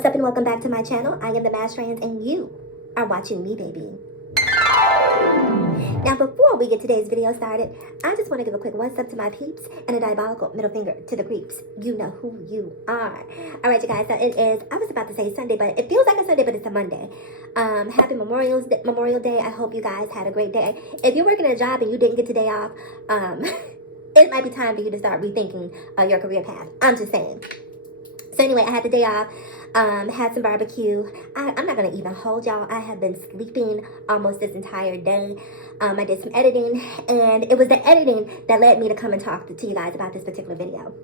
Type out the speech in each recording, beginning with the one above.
What's up and welcome back to my channel. I am the Mass Trans and you are watching me, baby. Now before we get today's video started, I just want to give a quick what's up to my peeps and a diabolical middle finger to the creeps. You know who you are. Alright you guys, so it is, I was about to say Sunday, but it feels like a Sunday, but it's a Monday. Happy Memorial Day. I hope you guys had a great day. If you're working a job and you didn't get today off, it might be time for you to start rethinking your career path. I'm just saying. So anyway, I had the day off, had some barbecue. I'm not going to even hold y'all. I have been sleeping almost this entire day. I did some editing, and it was the editing that led me to come and talk to you guys about this particular video.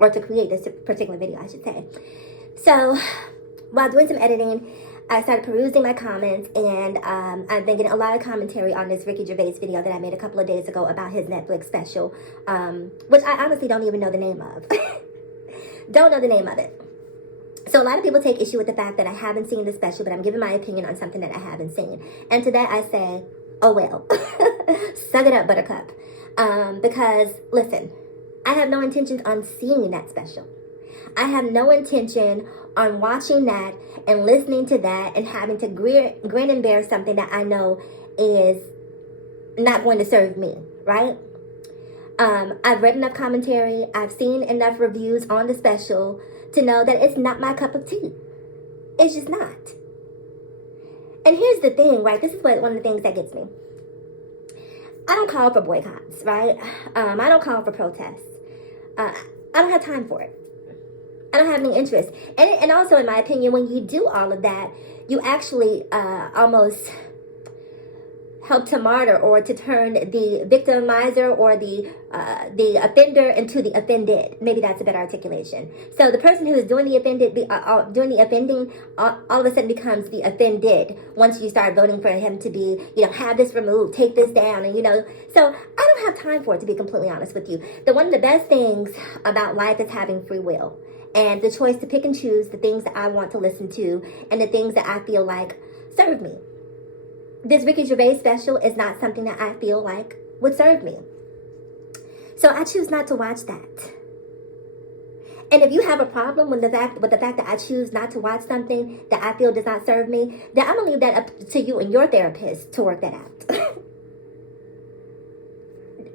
Or to create this particular video, I should say. So, while doing some editing, I started perusing my comments, and I've been getting a lot of commentary on this Rick Gervais video that I made a couple of days ago about his Netflix special, which I honestly don't even know the name of. Don't know the name of it. So a lot of people take issue with the fact that I haven't seen the special, but I'm giving my opinion on something that I haven't seen. And to that I say, oh well. Suck it up, buttercup. Because, listen, I have no intentions on seeing that special. I have no intention on watching that and listening to that and having to grin and bear something that I know is not going to serve me, right? I've read enough commentary. I've seen enough reviews on the special to know that it's not my cup of tea. It's just not. And here's the thing, right? This is one of the things that gets me. I don't call for boycotts, right? I don't call for protests. I don't have time for it. I don't have any interest. And also, in my opinion, when you do all of that, you actually almost help to martyr or to turn the victimizer or the offender into the offended. Maybe that's a better articulation. So the person who is doing the offending, all of a sudden becomes the offended once you start voting for him to be, have this removed, take this down, and So I don't have time for it, to be completely honest with you. One of the best things about life is having free will and the choice to pick and choose the things that I want to listen to and the things that I feel like serve me. This Rick Gervais special is not something that I feel like would serve me. So I choose not to watch that. And if you have a problem with the fact that I choose not to watch something that I feel does not serve me, then I'm going to leave that up to you and your therapist to work that out.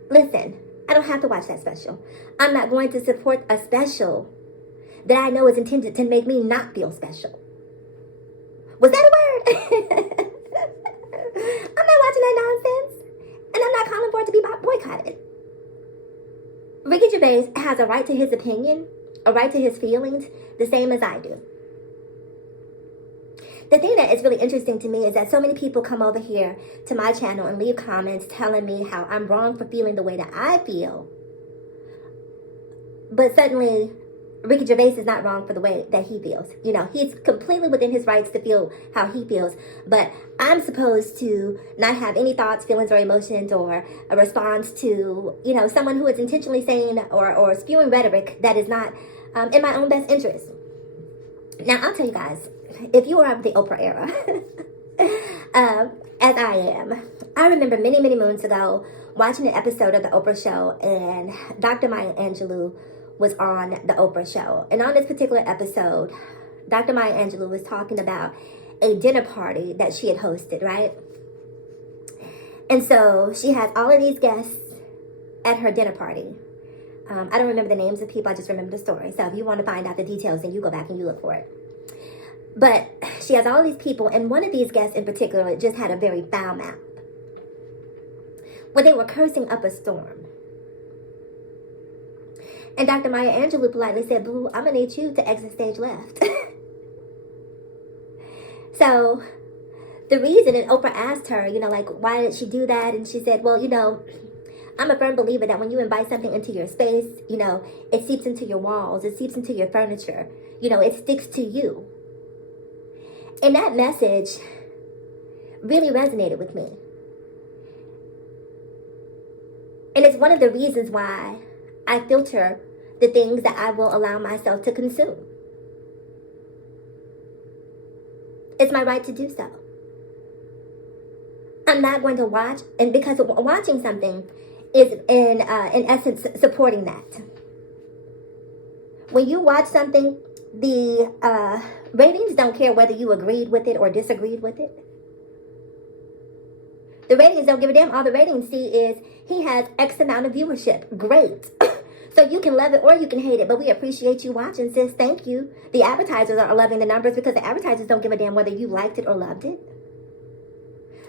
Listen, I don't have to watch that special. I'm not going to support a special that I know is intended to make me not feel special. Was that a word? I'm not watching that nonsense, and I'm not calling for it to be boycotted. Rick Gervais has a right to his opinion, a right to his feelings, the same as I do. The thing that is really interesting to me is that so many people come over here to my channel and leave comments telling me how I'm wrong for feeling the way that I feel. But suddenly, Rick Gervais is not wrong for the way that he feels. He's completely within his rights to feel how he feels. But I'm supposed to not have any thoughts, feelings, or emotions or a response to, someone who is intentionally saying or spewing rhetoric that is not in my own best interest. Now, I'll tell you guys, if you are of the Oprah era, as I am, I remember many, many moons ago watching an episode of The Oprah Show, and Dr. Maya Angelou was on The Oprah Show. And on this particular episode, Dr. Maya Angelou was talking about a dinner party that she had hosted, right? And so she has all of these guests at her dinner party. I don't remember the names of people, I just remember the story. So if you want to find out the details, then you go back and you look for it. But she has all these people, and one of these guests in particular just had a very foul mouth, where they were cursing up a storm. And Dr. Maya Angelou politely said, "Boo, I'm going to need you to exit stage left." So the reason, and Oprah asked her, why did she do that? And she said, well, I'm a firm believer that when you invite something into your space, it seeps into your walls, it seeps into your furniture, it sticks to you. And that message really resonated with me. And it's one of the reasons why I filter the things that I will allow myself to consume. It's my right to do so. I'm not going to watch, and because watching something is in essence supporting that. When you watch something The ratings don't care whether you agreed with it or disagreed with it. The ratings don't give a damn. All the ratings see is he has X amount of viewership. Great. So you can love it or you can hate it, but we appreciate you watching, sis. Thank you. The advertisers are loving the numbers because the advertisers don't give a damn whether you liked it or loved it.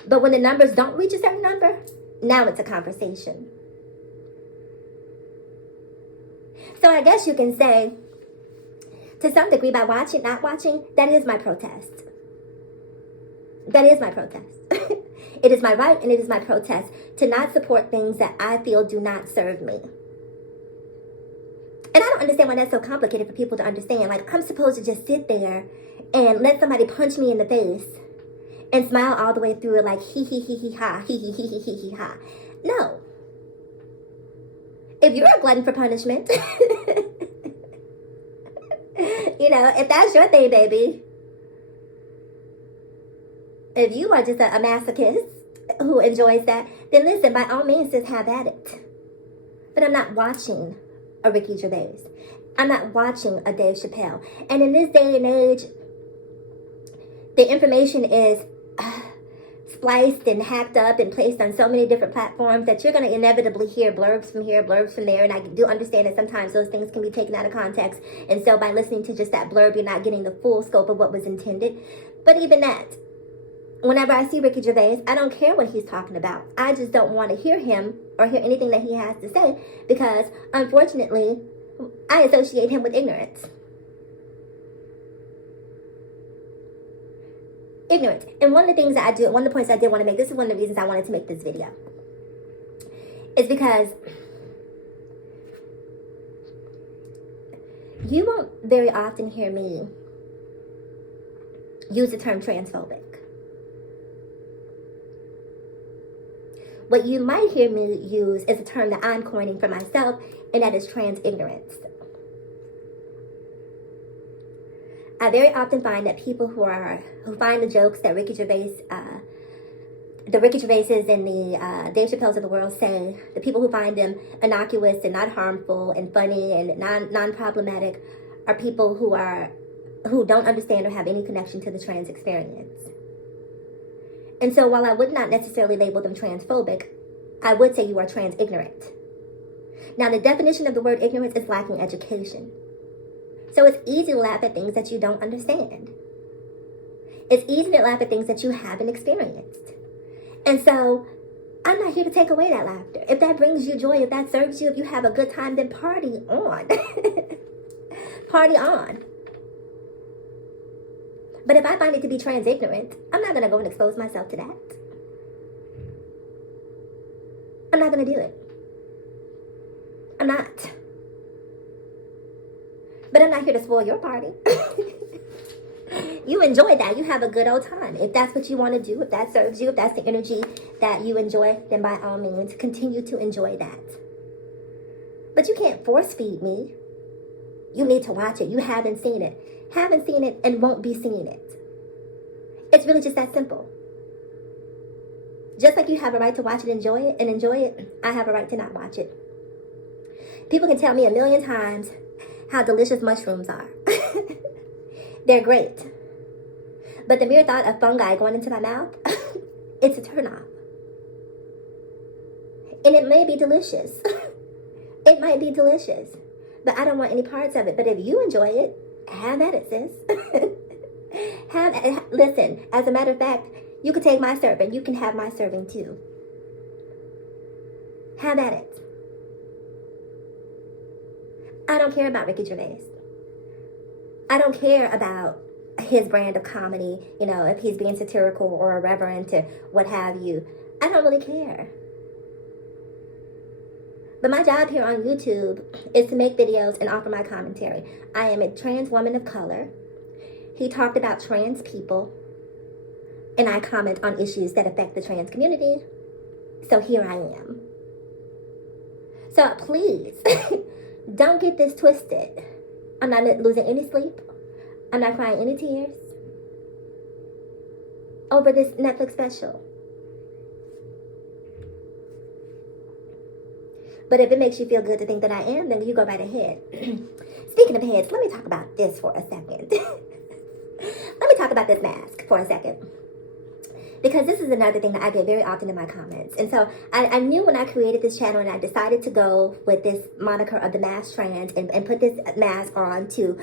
But when the numbers don't reach a certain number, now it's a conversation. So I guess you can say, to some degree, by watching, not watching, that is my protest. That is my protest. It is my right and it is my protest to not support things that I feel do not serve me. And I don't understand why that's so complicated for people to understand. Like, I'm supposed to just sit there and let somebody punch me in the face and smile all the way through it like he ha, he ha. No. If you're a glutton for punishment, you know, if that's your thing, baby. If you are just a masochist who enjoys that, then listen, by all means, just have at it. But I'm not watching a Ricky Gervais. I'm not watching a Dave Chappelle. And in this day and age, the information is spliced and hacked up and placed on so many different platforms that you're going to inevitably hear blurbs from here, blurbs from there. And I do understand that sometimes those things can be taken out of context. And so by listening to just that blurb, you're not getting the full scope of what was intended. But even that, whenever I see Ricky Gervais, I don't care what he's talking about. I just don't want to hear him or hear anything that he has to say because, unfortunately, I associate him with ignorance. Ignorance. And one of the things that I do, one of the points I did want to make, this is one of the reasons I wanted to make this video, is because you won't very often hear me use the term transphobic. What you might hear me use is a term that I'm coining for myself, and that is trans ignorance. I very often find that people who find the jokes that Ricky Gervais, the Ricky Gervaises and the Dave Chappelles of the world say, the people who find them innocuous and not harmful and funny and non-problematic are people who don't understand or have any connection to the trans experience. And so while I would not necessarily label them transphobic, I would say you are trans ignorant. Now, the definition of the word ignorance is lacking education. So it's easy to laugh at things that you don't understand. It's easy to laugh at things that you haven't experienced. And so I'm not here to take away that laughter. If that brings you joy, if that serves you, if you have a good time, then party on. Party on. But if I find it to be trans ignorant, I'm not going to go and expose myself to that. I'm not going to do it. I'm not. But I'm not here to spoil your party. You enjoy that. You have a good old time. If that's what you want to do, if that serves you, if that's the energy that you enjoy, then by all means, continue to enjoy that. But you can't force feed me. You need to watch it. You haven't seen it. Haven't seen it and won't be seeing it. It's really just that simple. Just like you have a right to watch it and enjoy it, I have a right to not watch it. People can tell me a million times how delicious mushrooms are. They're great. But the mere thought of fungi going into my mouth, it's a turnoff. And it may be delicious. It might be delicious. But I don't want any parts of it. But if you enjoy it, have at it, sis. Listen, as a matter of fact, you can take my serving. You can have my serving too. Have at it. I don't care about Ricky Gervais. I don't care about his brand of comedy, you know, if he's being satirical or irreverent or what have you. I don't really care. But my job here on YouTube is to make videos and offer my commentary. I am a trans woman of color. He talked about trans people, and I comment on issues that affect the trans community. So here I am. So please, don't get this twisted. I'm not losing any sleep. I'm not crying any tears over this Netflix special. But if it makes you feel good to think that I am, then you go right ahead. Speaking of heads, let me talk about this for a second. Let me talk about this mask for a second. Because this is another thing that I get very often in my comments. And so I knew when I created this channel and I decided to go with this moniker of the mask trans and put this mask on to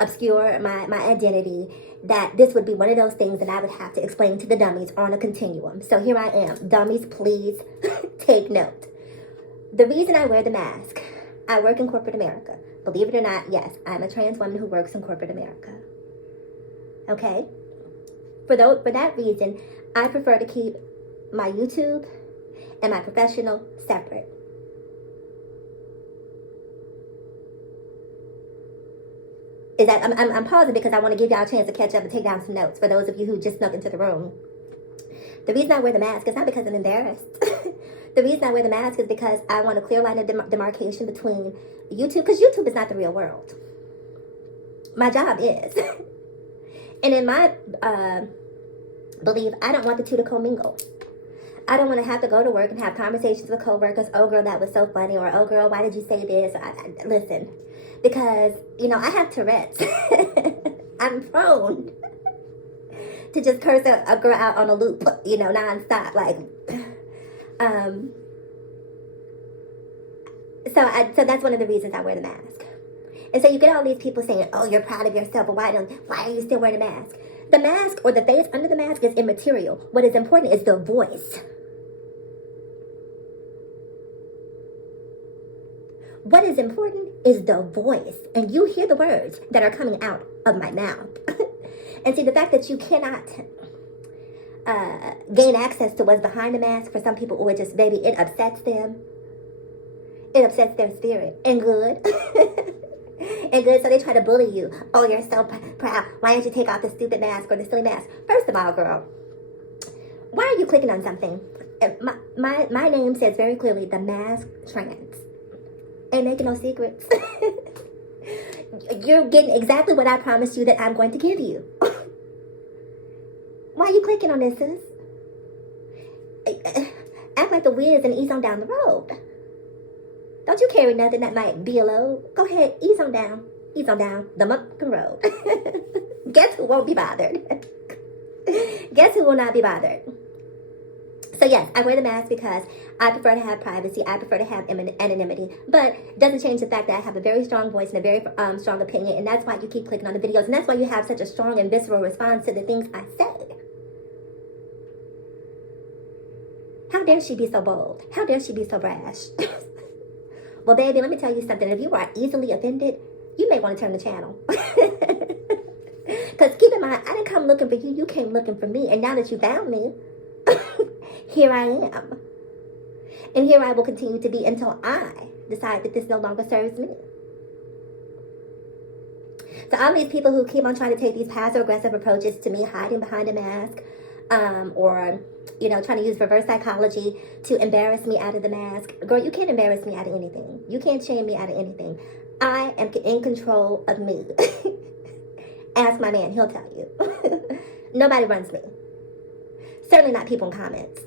obscure my identity, that this would be one of those things that I would have to explain to the dummies on a continuum. So here I am. Dummies, please take note. The reason I wear the mask, I work in corporate America. Believe it or not, yes, I'm a trans woman who works in corporate America. Okay? For that reason, I prefer to keep my YouTube and my professional separate. I'm pausing because I want to give y'all a chance to catch up and take down some notes for those of you who just snuck into the room. The reason I wear the mask is not because I'm embarrassed. The reason I wear the mask is because I want a clear line of demarcation between YouTube, because YouTube is not the real world. My job is. And in my belief, I don't want the two to commingle. I don't want to have to go to work and have conversations with coworkers. Oh, girl, that was so funny. Or, oh, girl, why did you say this? Listen, because, I have Tourette's. I'm prone to just curse a girl out on a loop, nonstop. So that's one of the reasons I wear the mask. And so you get all these people saying, oh, you're proud of yourself, but why are you still wearing a mask? The mask or the face under the mask is immaterial. What is important is the voice. What is important is the voice. And you hear the words that are coming out of my mouth. And see, the fact that you cannot gain access to what's behind the mask, for some people, or just, baby, it upsets them. It upsets their spirit. And good. And good, so they try to bully you. Oh, you're so proud. Why don't you take off the stupid mask or the silly mask? First of all, girl, why are you clicking on something? My name says very clearly, the mask trans. Ain't making no secrets. You're getting exactly what I promised you that I'm going to give you. Why are you clicking on this, sis? Act like the Wiz and ease on down the road. Don't you carry nothing that might be a load? Go ahead, ease on down the monkey road. Guess who won't be bothered? Guess who will not be bothered? So yes, I wear the mask because I prefer to have privacy. I prefer to have anonymity. But it doesn't change the fact that I have a very strong voice and a very strong opinion. And that's why you keep clicking on the videos. And that's why you have such a strong and visceral response to the things I say. How dare she be so bold? How dare she be so brash? Well, baby, let me tell you something. If you are easily offended, you may want to turn the channel. Because keep in mind, I didn't come looking for you. You came looking for me. And now that you found me, here I am. And here I will continue to be until I decide that this no longer serves me. So all these people who keep on trying to take these passive-aggressive approaches to me, hiding behind a mask, or trying to use reverse psychology to embarrass me out of the mask. Girl, you can't embarrass me out of anything. You can't shame me out of anything. I am in control of me. Ask my man, he'll tell you. Nobody runs me. Certainly not people in comments.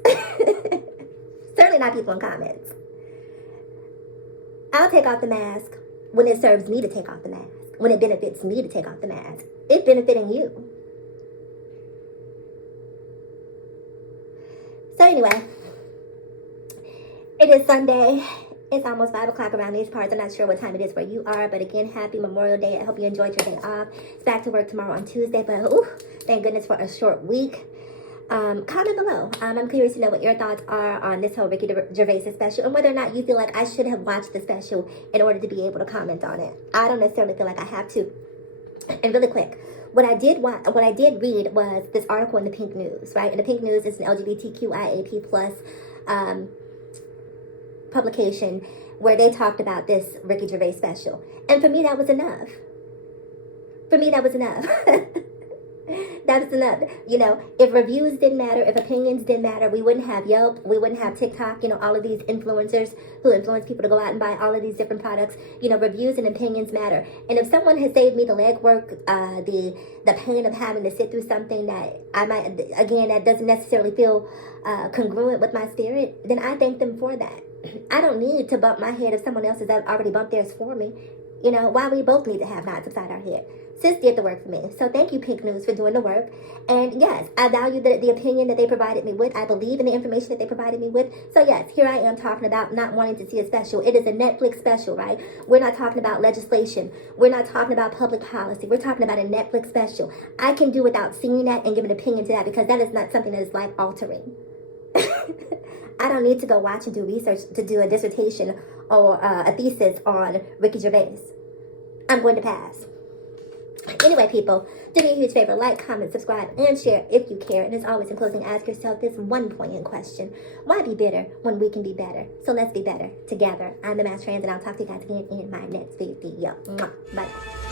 Certainly not people in comments. I'll take off the mask when it serves me to take off the mask. When it benefits me to take off the mask. It's benefiting you. So anyway, it is Sunday. It's almost 5 o'clock around these parts. I'm not sure what time it is where you are, but again, happy Memorial Day. I hope you enjoyed your day off. It's back to work tomorrow on Tuesday, but thank goodness for a short week. Comment below. I'm curious to know what your thoughts are on this whole Ricky Gervais special, and whether or not you feel like I should have watched the special in order to be able to comment on it. I don't necessarily feel like I have to. And really quick, what I did read was this article in the Pink News, right? And the Pink News is an LGBTQIAP plus publication where they talked about this Ricky Gervais special. And for me, that was enough. For me, that was enough. That was enough. If reviews didn't matter, if opinions didn't matter, we wouldn't have Yelp, we wouldn't have TikTok, all of these influencers who influence people to go out and buy all of these different products. Reviews and opinions matter. And if someone has saved me the legwork, the pain of having to sit through something that I might, again, that doesn't necessarily feel congruent with my spirit, then I thank them for that. I don't need to bump my head if someone else has already bumped theirs for me. You know, why we both need to have knots upside our head. Sis did the work for me. So thank you, Pink News, for doing the work. And yes, I value the opinion that they provided me with. I believe in the information that they provided me with. So yes, here I am talking about not wanting to see a special. It is a Netflix special, right? We're not talking about legislation. We're not talking about public policy. We're talking about a Netflix special. I can do without seeing that and give an opinion to that because that is not something that is life altering. I don't need to go watch and do research to do a dissertation or a thesis on Rick Gervais. I'm going to pass. Anyway, people, do me a huge favor. Like, comment, subscribe, and share if you care. And as always, in closing, ask yourself this one poignant question. Why be bitter when we can be better? So let's be better together. I'm the Mass Trans, and I'll talk to you guys again in my next video. Bye.